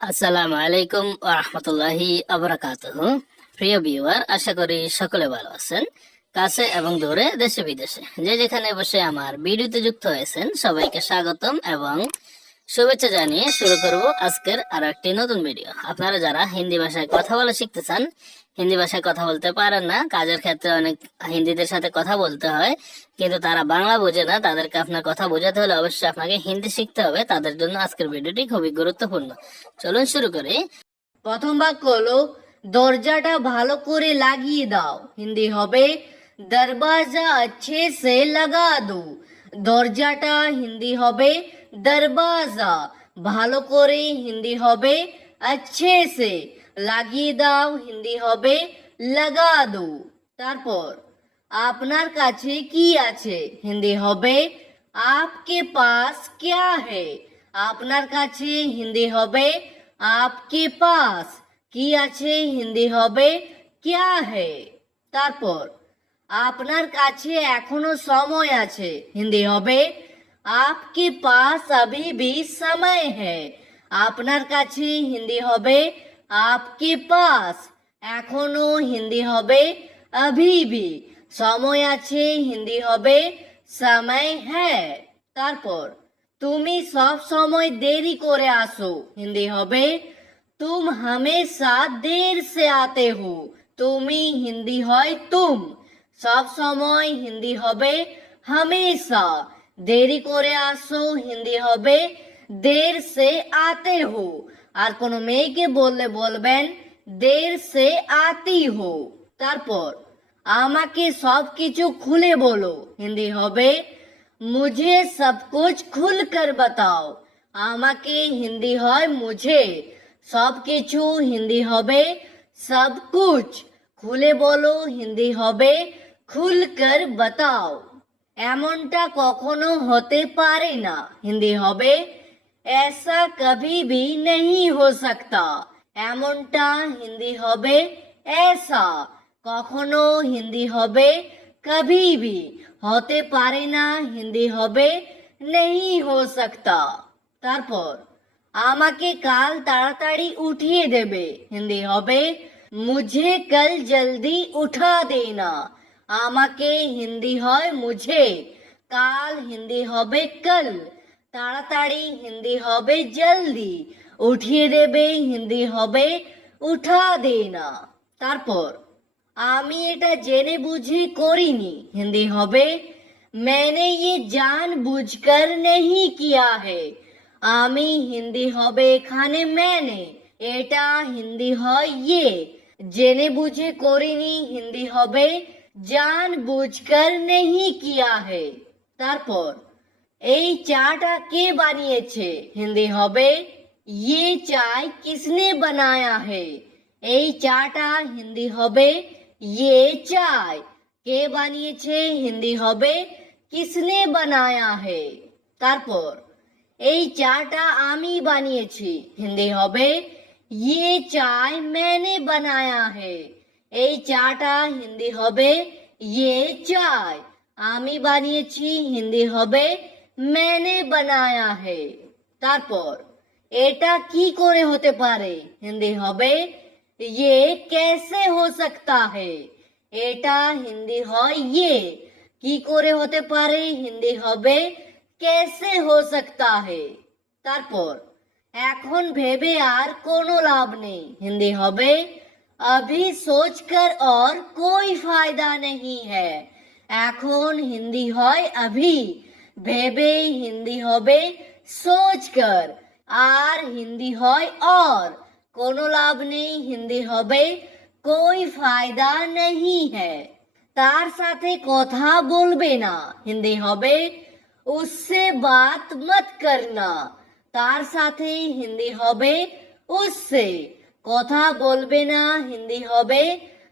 আসসালামু আলাইকুম ওয়া রাহমাতুল্লাহি ওয়া বারাকাতুহু। প্রিয় ভিউয়ার, আশা করি সকলে ভালো আছেন। কাছে এবং দূরে, দেশে বিদেশে যে যেখানে বসে আমার ভিডিওতে যুক্ত হয়েছেন সবাইকে স্বাগতম এবং শুভেচ্ছা জানিয়ে শুরু করব আজকের আরো একটি নতুন ভিডিও। আপনারা যারা হিন্দি ভাষায় কথা বলা শিখতে চান, হিন্দি ভাষায় কথা বলতে পারেন না, কাজের ক্ষেত্রে অনেক হিন্দিদের সাথে কথা বলতে হয় কিন্তু তারা বাংলা বোঝে না, তাদেরকে আপনার কথা বোঝাতে হলে অবশ্যই আপনাকে হিন্দি শিখতে হবে। তাদের জন্য আজকের ভিডিওটি খুবই গুরুত্বপূর্ণ। চলুন শুরু করি। প্রথম বাক্য হলো দরজাটা ভালো করে লাগিয়ে দাও। হিন্দি হবে দরवाजा अच्छे से लगा दो। দরজাটা হিন্দি হবে দরवाजा, ভালো করে হিন্দি হবে अच्छे से, লাগিয়ে দাও হিন্দি হবে লাগা দো। তারপর আপনার কাছে কি আছে হিন্দি হবে आपके पास क्या है। আপনার কাছে হিন্দি হবে आपके पास, কি আছে হিন্দি হবে क्या है। তারপর আপনার কাছে এখনো সময় আছে হিন্দি হবে आपके पास अभी भी समय है। আপনার কাছে হিন্দি হবে आपके पास, এখনো হিন্দি হবে अभी भी, সময় আছে হিন্দি হবে समय है। তারপর তুমি সব সময় দেরি করে আসো হিন্দি হবে तुम हमेशा देर से आते हो। তুমি হিন্দি হয় তুম, সব সময় হিন্দি হবে हमेशा, দেরি করে আসো হিন্দি হবে देर से आते हो। আর কোনো মেয়েকে বললে বলবেন देर से आती हो। তারপর আমাকে সব কিছু খুলে বলো হিন্দি হবে मुझे सब कुछ खुल कर बताओ। আমাকে হিন্দি হয় মুঝে, সব কিছু হিন্দি হবে सब कुछ, খুলে বলো হিন্দি হবে खुल कर बताओ। এমনটা কখনো হতে পারে না হিন্দি হবে ऐसा कभी भी नहीं हो सकता। এমনটা হিন্দি হবে ऐसा, কখনো হিন্দি হবে कभी भी, হতে পারে না হিন্দি হবে नहीं हो सकता। তারপর আমাকে কাল তাড়াতাড়ি উঠিয়ে দেবে হিন্দি হবে मुझे कल जल्दी उठा देना। আমাকে হিন্দি হয় मुझे, কাল হিন্দি হবে कल, তাড়াতাড়ি হিন্দি হবে जल्दी, উঠিয়ে দেবে হিন্দি হবে उठा देना। তারপর আমি এটা জেনে বুঝে করিনি হিন্দি হবে मैंने ये जानबूझकर नहीं किया है। আমি হিন্দি হবে এখানে मैंने, এটা হিন্দি হয় ये, জেনে বুঝে করিনি হিন্দি হবে जानबूझकर नहीं किया है। তারপর এই চাটা কে বানিয়েছে হিন্দি হবে ये चाय किसने बनाया है। এই চাটা হিন্দি হবে ये चाय, কে বানিয়েছে হিন্দি হবে किसने बनाया है। তারপর এই চাটা আমি বানিয়েছি হিন্দি হবে ये चाय मैंने बनाया है। এই চাটা হিন্দি হবে ये चाय, আমি বানিয়েছি হিন্দি হবে मैंने बनाया है। তারপর এটা কি করে হতে পারে হিন্দি হবে ये कैसे हो सकता है। এটা হিন্দি হয় ये, কি করে হতে পারে হিন্দি হবে कैसे हो सकता है। তারপর এখন ভেবে আর কোনো লাভ নেই হিন্দি হবে अभी सोचकर और कोई फायदा नहीं है। এখন হিন্দি হয় अभी, ভেবে হিন্দি হবে सोचकर, আর হিন্দি হয় और, কোনো লাভ নেই হিন্দি হবে कोई फायदा नहीं है। তার সাথে কথা বলবে না হিন্দি হবে उससे बात मत करना। তার সাথে হিন্দি হবে उससे, কথা বলবে না হিন্দি হবে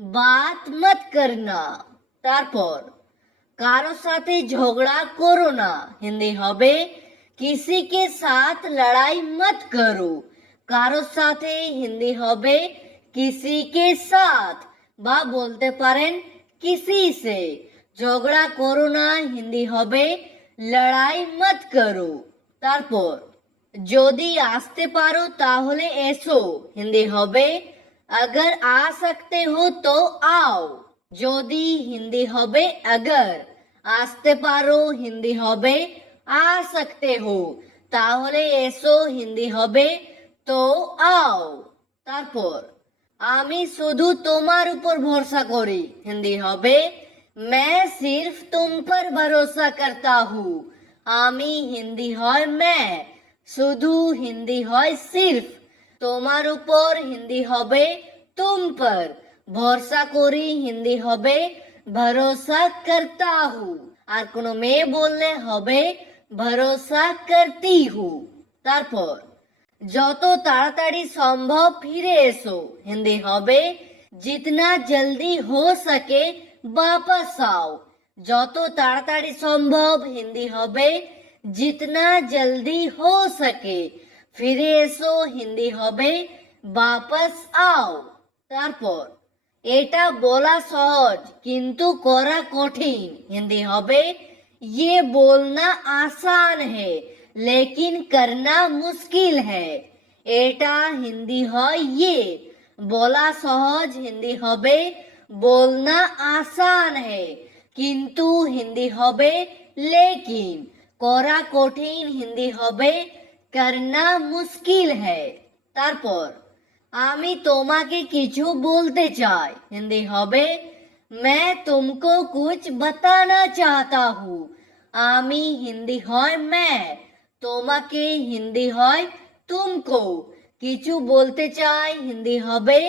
बात मत करना। তারপর কারো সাথে ঝগড়া করো না হিন্দি হবে किसी के साथ लड़ाई मत करो। কারো সাথে হিন্দি হবে किसी के साथ, বা বলতে পারেন किसी से, ঝগড়া করো না হিন্দি হবে लड़ाई मत करो। তারপর যদি আসতে পারো তাহলে এসো, হিন্দি হবে अगर आ सकते हो तो आओ। যদি হিন্দি হবে अगर, আসতে পারো হিন্দি হবে आ सकते हो, তাহলে এসো হিন্দি হবে তো आओ। তারপর আমি শুধু তোমার উপর ভরসা করি, হিন্দি হবে मैं सिर्फ तुम पर भरोसा करता हूँ। আমি হিন্দি হয় मैं, শুধু হিন্দি হয় সির্ফ, তোমার উপর হিন্দি হবে तुम पर, ভরসা করি হিন্দি হবে ভরসা करता हूँ। আর কোনো মেয়ে বললে হবে ভরসা करती हूँ। তারপর যত তাড়াতাড়ি সম্ভব ফিরে এসো, হিন্দি হবে जितना जल्दी हो सके वापस आओ। যত তাড়াতাড়ি সম্ভব হিন্দি হবে जितना जल्दी हो सके, ফিরে এসো হিন্দি হবে वापस आओ। তারপর এটা বলা সহজ কিন্তু করা কঠিন, হিন্দি হবে ये बोलना आसान है लेकिन करना मुश्किल है। এটা হিন্দি হয় ये, বলা সহজ হিন্দি হবে बोलना आसान है, কিন্তু হিন্দি হবে लेकिन, করা কঠিন হিন্দি হবে करना मुश्किल है। তারপর আমি তোমাকে কিছু বলতে চাই, হিন্দি হবে मैं तुमको कुछ बताना चाहता हूँ। আমি হিন্দি হয় मैं, তোমাকে হিন্দি হয় तुमको, কিছু বলতে চাই হিন্দি হবে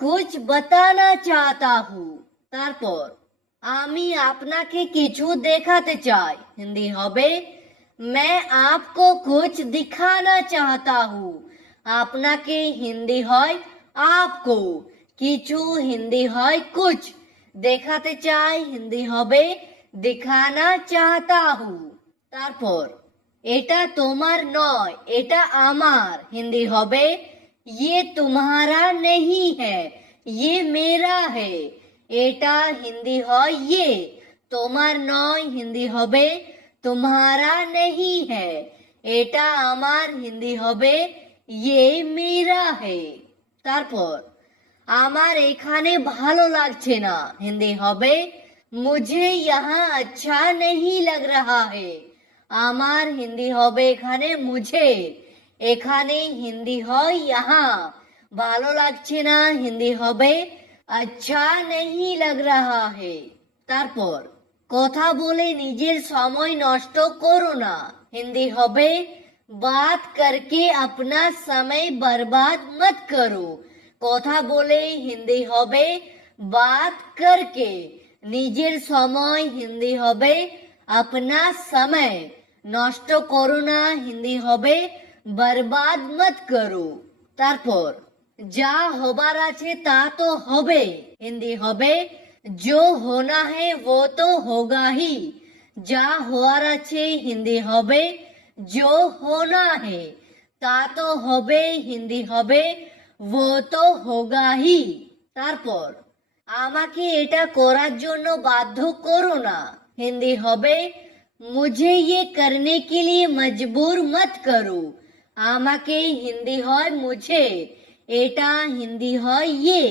कुछ बताना चाहता हूँ। তারপর আমি আপনাকে কিছু দেখাতে চাই, হিন্দি হবে मैं आपको कुछ दिखाना चाहता हूँ। আপনাকে হিন্দি হয় आपको, কিছু হিন্দি হয় कुछ, দেখাতে চাই হিন্দি হবে दिखाना चाहता हूँ। তারপর এটা তোমার নয় এটা আমার, হিন্দি হবে ये तुम्हारा नहीं है ये मेरा है। এটা হিন্দি হয় ये, তোমার নয় হিন্দি হবে तुम्हारा नहीं है, এটা আমার হিন্দি হবে ये मेरा है। তারপর আমার এখানে ভালো লাগছে না, হিন্দি হবে मुझे यहाँ अच्छा नहीं लग रहा है। আমার হিন্দি হবে এখানে मुझे, এখানে হিন্দি হয় यहाँ, ভালো লাগছে না হিন্দি হবে अच्छा नहीं लग रहा है। তারপর কথা বলে নিজের সময় নষ্ট করো না, হিন্দি হবে बात करके अपना समय बर्बाद मत करो। কথা বলে হিন্দি হবে बात करके, নিজের সময় হিন্দি হবে अपना समय, নষ্ট করো না হিন্দি হবে बर्बाद मत करो। তারপর যা হবার আছে তা তো হবে, হিন্দি হবে जो होना है वो तो होगा ही। যা হওয়ার আছে হিন্দি হবে जो होना है, তা তো হবে হিন্দি হবে वो तो होगा ही। তারপর আমাকে এটা করার জন্য বাধ্য করো না, হিন্দি হবে मुझे ये करने के लिए मजबूर मत करो। আমাকে হিন্দি হয় मुझे, এটা হিন্দি হয় ये,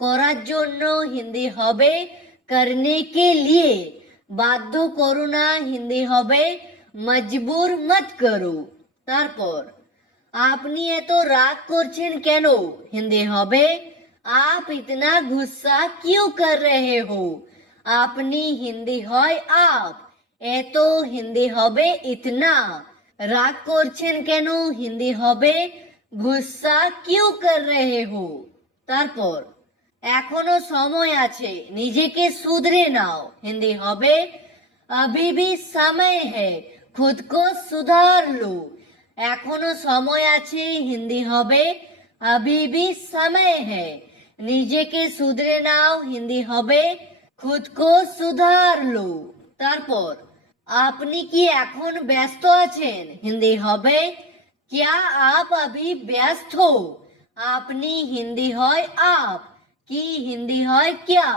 করার জন্য হিন্দি হবে करने के लिए, বাধ্য করো না হিন্দি হবে মজবুর মত করো। তারপর আপনি এত রাগ করছেন কেন, হিন্দি হবে आप इतना गुस्सा क्यों कर रहे हो। আপনি হিন্দি হয় आप, এত হিন্দি হবে इतना, রাগ করছেন কেন হিন্দি হবে गुस्सा क्यों कर रहे हो। তারপর এখনো সময় আছে নিজেকে শুধরে নাও, হিন্দি হবে अभी भी समय है खुद को सुधार लो। এখনো সময় আছে হিন্দি হবে अभी भी समय है, নিজেকে শুধরে নাও হিন্দি হবে खुद को सुधार लो। তারপর আপনি কি এখন ব্যস্ত আছেন, হিন্দি হবে क्या आप अभी व्यस्त हो। আপনি হিন্দি হয় आप, কি হিন্দি হয় क्या,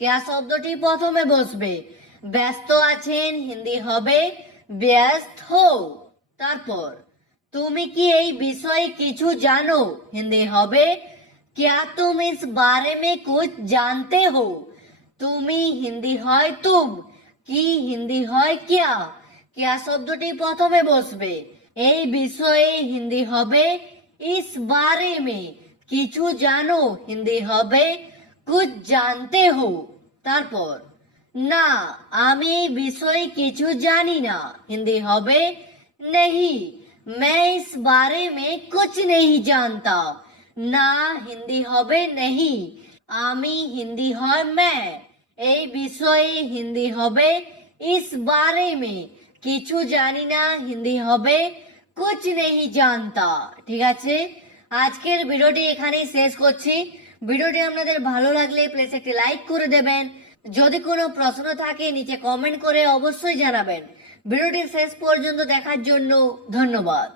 क्या শব্দটি প্রথমে বসবে, ব্যস্ত আছেন হিন্দি হবে ব্যস্ত हो। তারপর তুমি কি এই বিষয়ে কিছু জানো? হিন্দি হবে क्या तुम इस बारे में कुछ जानते हो? তুমি হিন্দি হয় তুম, কি হিন্দি হয় क्या। क्या শব্দটি প্রথমে বসবে। এই বিষয়ে হিন্দি হবে इस बारे में, কিছু জানো হিন্দি হবে कुछ जानते हो। তারপর না, আমি এই বিষয়ে কিছু জানি না, হিন্দি হবে नहीं, मैं इस बारे में कुछ नहीं जानता। না হিন্দি হবে नहीं, আমি হিন্দি হয় मैं, এই বিষয়ে হিন্দি হবে इस बारे में, কিছু জানি না হিন্দি হবে कुछ नहीं जानता। ঠিক আছে, আজকের ভিডিওটি এখানেই শেষ করছি। ভিডিওটি আপনাদের ভালো লাগলে প্লিজ একটি লাইক করে দেবেন। যদি কোনো প্রশ্ন থাকে নিচে কমেন্ট করে অবশ্যই জানাবেন। ভিডিওটি শেষ পর্যন্ত দেখার জন্য ধন্যবাদ।